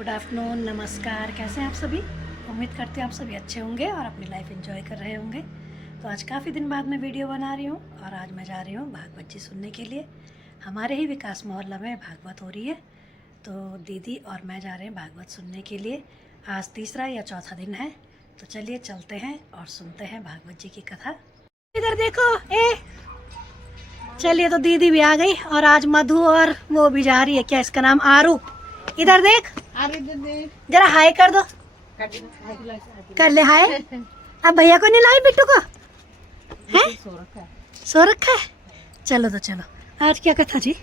Good afternoon, नमस्कार। कैसे हैं आप सभी? उम्मीद करते हैं आप सभी अच्छे होंगे और अपनी लाइफ एंजॉय कर रहे होंगे। तो आज काफ़ी दिन बाद मैं वीडियो बना रही हूँ और आज मैं जा रही हूँ भागवत जी सुनने के लिए। हमारे ही विकास मोहल्ला में भागवत हो रही है, तो दीदी और मैं जा रहे हैं भागवत सुनने के लिए। आज तीसरा या चौथा दिन है, तो चलिए चलते हैं और सुनते हैं भागवत जी की कथा। इधर देखो, चलिए, तो दीदी भी आ गई और आज मधु और वो भी जा रही है। क्या इसका नाम? आरूप। इधर देख, जरा हाय कर दो। कर ले हाय। अब भैया को नहीं लाई, बिट्टू को है? सो रखा है। चलो तो चलो, आज क्या कथा जी?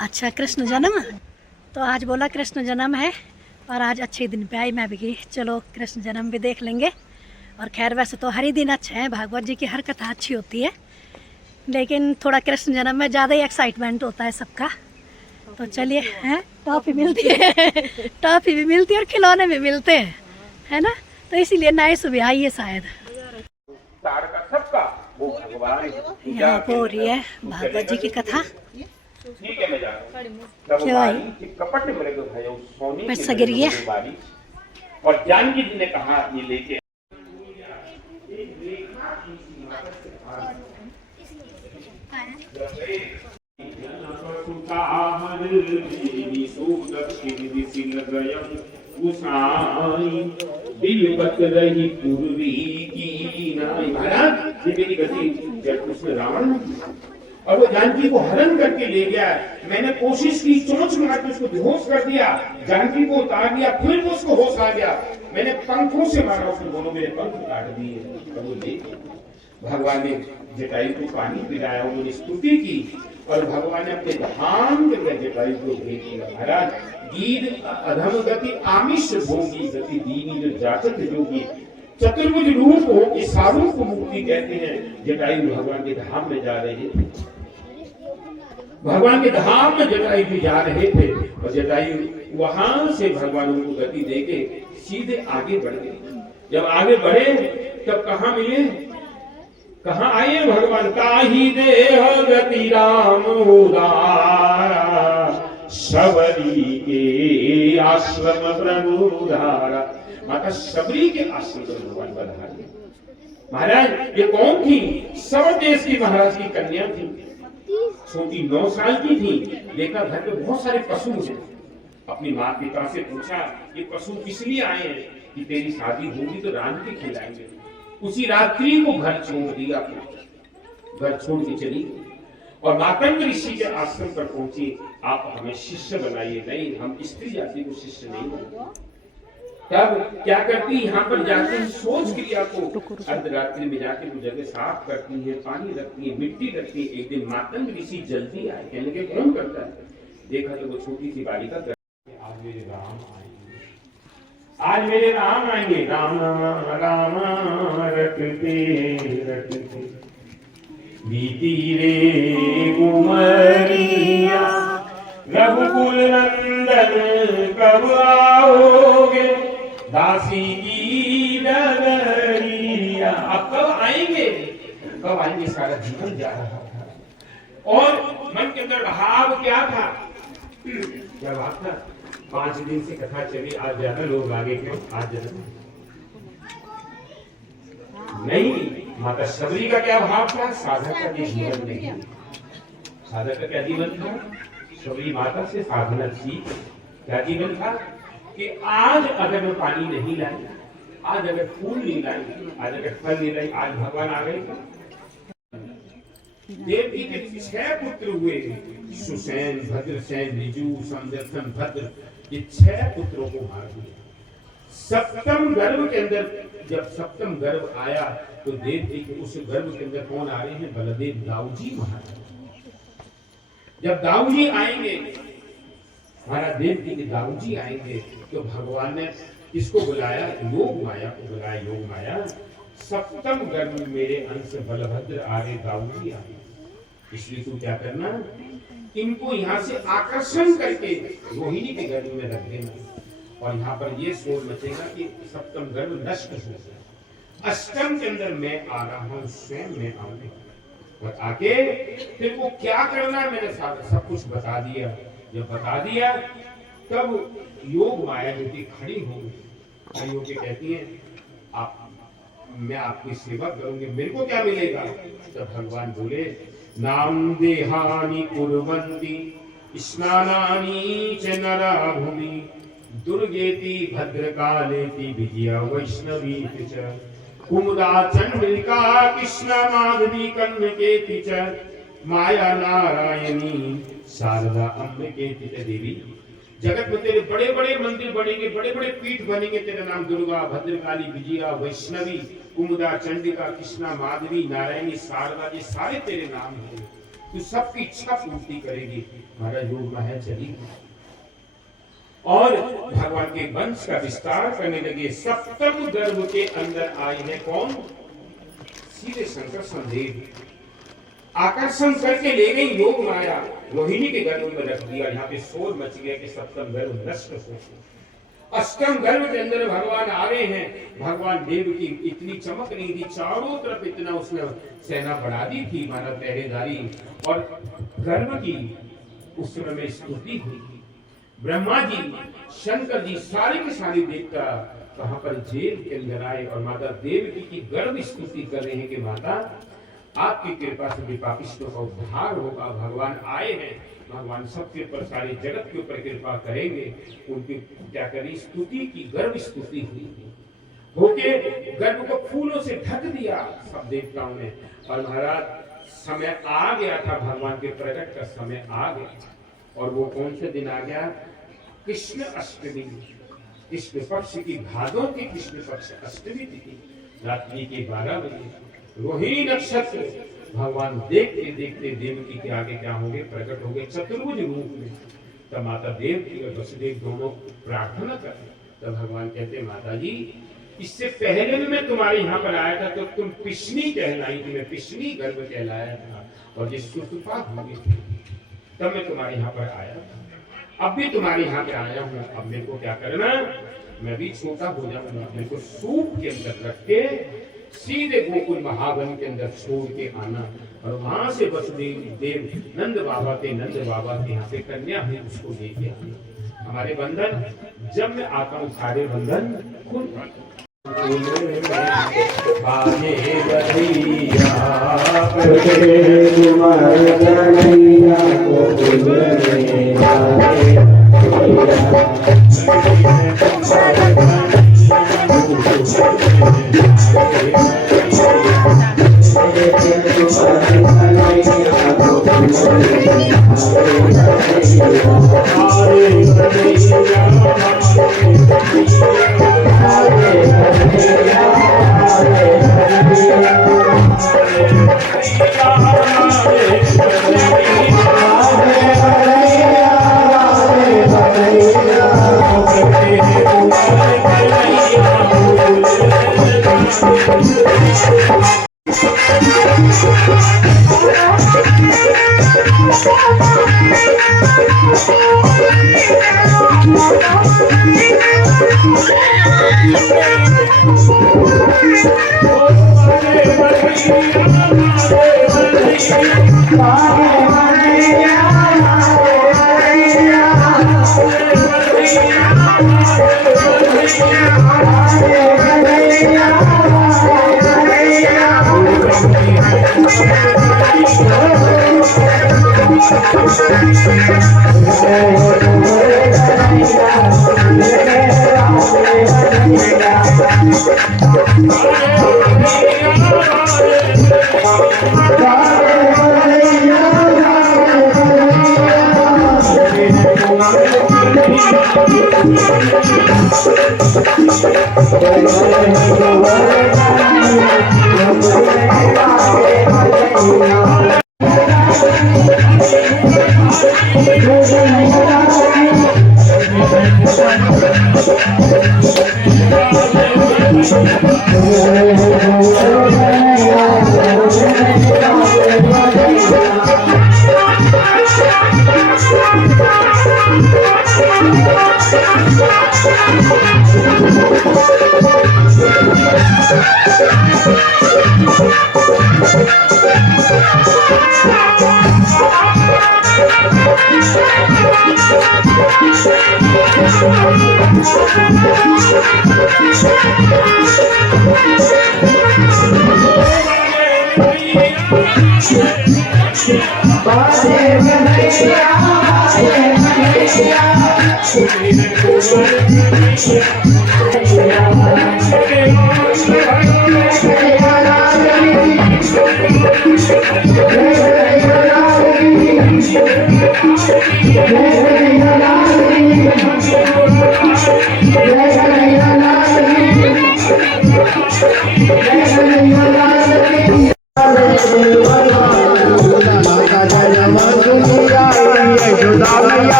अच्छा, कृष्ण जन्म। तो आज बोला कृष्ण जन्म है और आज अच्छे दिन पे आई, मैं भी गई। चलो कृष्ण जन्म भी देख लेंगे। और खैर वैसे तो हर ही दिन अच्छे हैं, भागवत जी की हर कथा अच्छी होती है, लेकिन थोड़ा कृष्ण जन्म में ज़्यादा ही एक्साइटमेंट होता है सबका। तो चलिए, हैं टॉफी मिलती है टॉफी भी मिलती है और खिलौने भी मिलते हैं, है ना? तो इसीलिए नाइस भी आई है शायद। यहाँ पे हो रही है भागवत जी की कथा। क्या भाई पैसा गिर गया? और जानकी जी ने कहा ये लेके दिल बत रही पूर्वी की महाराज, ये मेरी गति जब उसने रावण और वो जानकी को हरण करके ले गया। मैंने कोशिश की, चोंच मार के उसको बेहोश कर दिया, जानकी को उतार दिया, फिर वो उसको होश आ गया। मैंने पंखों से मारा, उसने दोनों मेरे पंख काट दिए। भगवान ने जटायु को पानी पिलाया, उन्होंने स्तुति की और भगवान ने अपने धाम के अंदर जटायु को भेज दिया। महाराज, गीत अधम गति आमिष भोगी गति दीनी जो जाचक जोगी, चतुर्भुज रूप हो कि सारूप को मुक्ति कहते हैं। जटायु भगवान के धाम में जा रहे थे, भगवान के धाम में जटायु भी जा रहे थे और जटायु वहां से भगवान उनको गति देके सीधे आगे बढ़ गए। जब आगे बढ़े तब कहाँ मिले, कहाँ आए भगवान? ताही देह गति राम उदारा, सबरी के आश्रम प्रभु धारा। माता सबरी के आश्रम पर भगवान पधारे। महाराज, ये कौन थी? सब देश की महाराज की कन्या थी। छोटी 9 साल की थी। देखा घर पे बहुत सारे पशु हैं। अपनी माँ पिता से पूछा, ये पशु किस लिए आए हैं? कि तेरी शादी होगी तो रान के खिलाएंगे। उसी रात्रि को घर छोड़ दिया, घर छोड़ के चली और मातंग ऋषि के आश्रम पर पहुंची। आप हमें शिष्य बनाइए। नहीं, हम स्त्री जाति को शिष्य नहीं बनाएंगे। तब क्या करती? यहाँ पर जाके सोच क्रिया को अर्धरात्रि में जाके वो जगह साफ करती है, पानी रखती है, मिट्टी रखती है। एक दिन मातंग ऋषि जल्दी आए, कहने के कौन करता है? देखा तो वो छोटी सी बालिका कर, आज मेरे राम आएंगे, आज मेरे राम आएंगे। राम राम रटते रटते बीती रे उमरिया, रघुकुल नंदन कब आओगे, दासी की डगरिया। अब कब आएंगे, कब आएंगे? सारा जीवन जा रहा था और मन के अंदर भाव क्या था? क्या बात था? 5 दिन से कथा चली, आज ज्यादा लोग आगे क्यों? आज ज्यादा नहीं। माता सबरी का क्या भाव था? साधक का जीवन नहीं। साधक का क्या जीवन था? सबरी माता से साधना थी। क्या जीवन था? कि आज अगर मैं पानी नहीं लाई, आज अगर फूल नहीं लाई, आज अगर फल नहीं लाई, आज भगवान आ गए। देवकी के 6 पुत्र हुए, सुसैन, भद्रसेन, ऋजु, समदर्शन, भद्र। ये 6 पुत्रों को मार दिया। सप्तम गर्भ के अंदर जब सप्तम गर्भ आया तो देवकी के उस गर्भ के अंदर कौन आ रहे हैं? बलदेव दाऊजी महाराज। जब दाऊजी आएंगे, महाराज देवकी के दाऊजी आएंगे, तो भगवान ने किसको बुलाया? योग माया को बुलाया। योग माया, सप्तम गर्भ में मेरे अंश बलभद्र आ गए, दाऊजी आ गए, इसलिए तू क्या करना? इनको यहाँ से आकर्षण करके रोहिणी के गर्भ में रख देना और यहाँ पर ये शोर मचेगा कि सप्तम गर्भ नष्ट हो जाए। अष्टम के अंदर मैं आ रहा हूँ, स्वयं मैं आऊंगा और आके फिर वो क्या करना है मैंने सब कुछ बता दिया। जब बता दिया तब योग माया जो कि खड़ी हो खड़ी होकर कहती है आप मैं आपकी सेवा करूंगी, मेरे को क्या मिलेगा? तब भगवान बोले नाम देहानि कुर्वन्ति स्नानानि च नरा भूमि दुर्गेति भद्रकालेति विजया वैष्णवीति च कुमुदा चंद्रिका कृष्णा माधवी कन्यकेति च माया नारायणी शारदा अम्बिकेति च देवी। जगत में तेरे बड़े बड़े मंदिर बनेंगे, बड़े बड़े पीठ बनेंगे, तेरा नाम दुर्गा, भद्रकाली, विजया, वैष्णवी, कुमुदा, चंडिका, कृष्णा, माधवी, नारायणी, शारदा, ये सारे तेरे नाम हैं। तू सबकी इच्छा पूर्ति करेगी। महाराज योग माया चली और भगवान के वंश का विस्तार करने लगे। सप्तम गर्भ के अंदर आए हैं कौन? सीधे शंकर संदेव आकर्षण करके ले गई योग माया, रोहिणी के गर्भ में रख दिया। यहाँ पे शोर मच गया कि सप्तम गर्भ नष्ट हो। अष्टम गर्भ के अंदर भगवान आ रहे हैं। भगवान देव की इतनी चमक नहीं थी, चारों तरफ इतना उसने सेना बढ़ा दी थी, मानव पहरेदारी और गर्भ की उस समय में स्तुति हुई थी। ब्रह्मा जी, शंकर जी, सारे के सारे देवता वहां पर जेल के अंदर आए और माता देवकी की गर्भ स्तुति कर रहे हैं कि माता आपकी कृपा से विपापिष्टों का उद्धार होगा। भगवान आए हैं, भगवान सबके ऊपर, सारे जगत के ऊपर कृपा करेंगे। उनकी क्या करी? स्तुति की, गर्भ स्तुति हुई होके गर्भ को फूलों से ढक दिया सब देवताओं ने। और महाराज समय आ गया था, भगवान के प्रकट का समय आ गया। और वो कौन से दिन आ गया? कृष्ण अष्टमी, कृष्ण पक्ष की, भादों की कृष्ण पक्ष अष्टमी तिथि, रात्रि के 12 बजे रोहिणी नक्षत्र। भगवान देखते देखते देवकी के आगे क्या होंगे? प्रकट होंगे चतुर्भुज रूप में। तब माता देवकी और वसुदेव दोनों प्रार्थना करते। तब भगवान कहते माता जी, इससे पहले भी मैं तुम्हारे यहाँ पर आया था तो तुम पिशनी कहलाई थी, मैं पिशनी गर्भ कहलाया था और ये सुतपा होगी, तब मैं तुम्हारे यहाँ पर आया था। अब भी तुम्हारे यहाँ पे आया हूँ। अब मेरे को क्या करना? मैं भी छोटा हो जाऊंगा। मेरे को सूप के अंदर रख के सीधे गोकुल महावन के अंदर छोड़ के आना और वहां से वसुदेव देव नंद बाबा के यहाँ पे कन्या है, उसको लेके आना। हमारे बंधन जब मैं आता हूँ, सारे बंधन खुल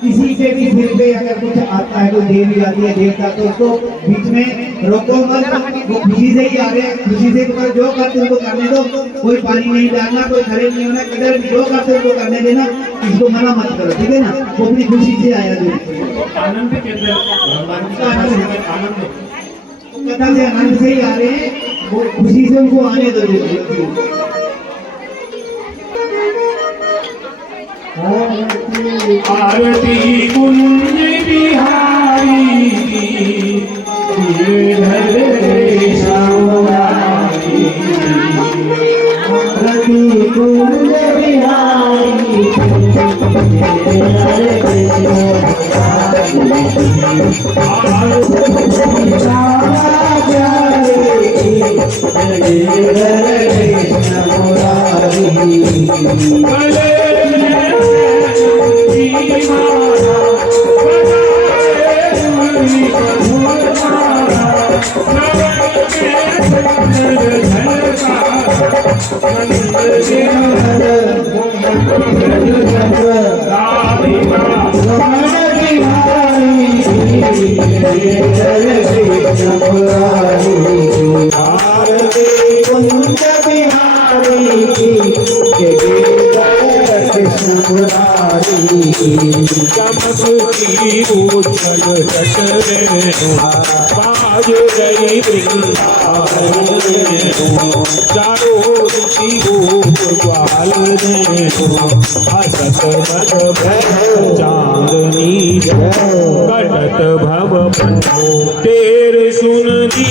किसी के भी सिर पे अगर कुछ आता है, कोई देवी आती है, देवता, तो उसको बीच में रोको मत, वो खुशी से ही आ रहे हैं, खुशी से जो करते उनको करने दो, कोई पानी नहीं डालना, कोई खड़े नहीं होना, किधर भी जो करते उनको करने देना, इसको मना मत करो, ठीक है ना। वो अपनी खुशी से आया जो आनंद के अंदर आनंद कथा से आनंद से ही आ रहे हैं, वो खुशी से उनको आने दो। आरती कुंज बिहारी की श्यामलारी, आरती कुंज बिहारी चांदनी कटत भव तेर सुन दी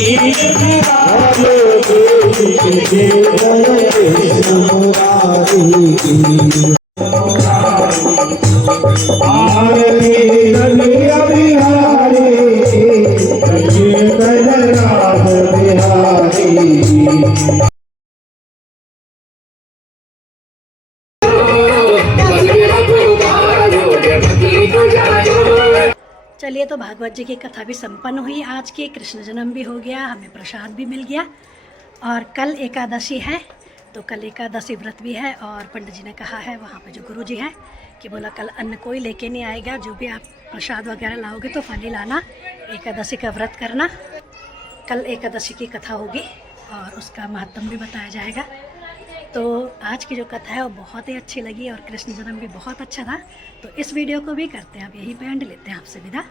चलिए तो भागवत जी की कथा भी संपन्न हुई आज की, कृष्ण जन्म भी हो गया, हमें प्रसाद भी मिल गया। और कल एकादशी है, तो कल एकादशी व्रत भी है। और पंडित जी ने कहा है वहाँ पे जो गुरु जी हैं कि बोला कल अन्न कोई लेके नहीं आएगा, जो भी आप प्रसाद वगैरह लाओगे तो फल ही लाना, एकादशी का व्रत करना। कल एकादशी की कथा होगी और उसका महत्व भी बताया जाएगा। तो आज की जो कथा है वो बहुत ही अच्छी लगी और कृष्ण जन्म भी बहुत अच्छा था। तो इस वीडियो को भी करते हैं अब यहीं पे एंड लेते हैं आपसे विदा।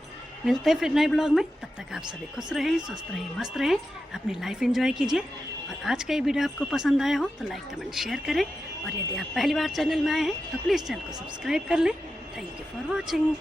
मिलते हैं फिर नए ब्लॉग में, तब तक आप सभी खुश रहें, स्वस्थ रहें, मस्त रहें, अपनी लाइफ एंजॉय कीजिए। और आज का ये वीडियो आपको पसंद आया हो तो लाइक कमेंट शेयर करें, और यदि आप पहली बार चैनल में आए हैं तो प्लीज़ चैनल को सब्सक्राइब कर लें। Thank you for watching.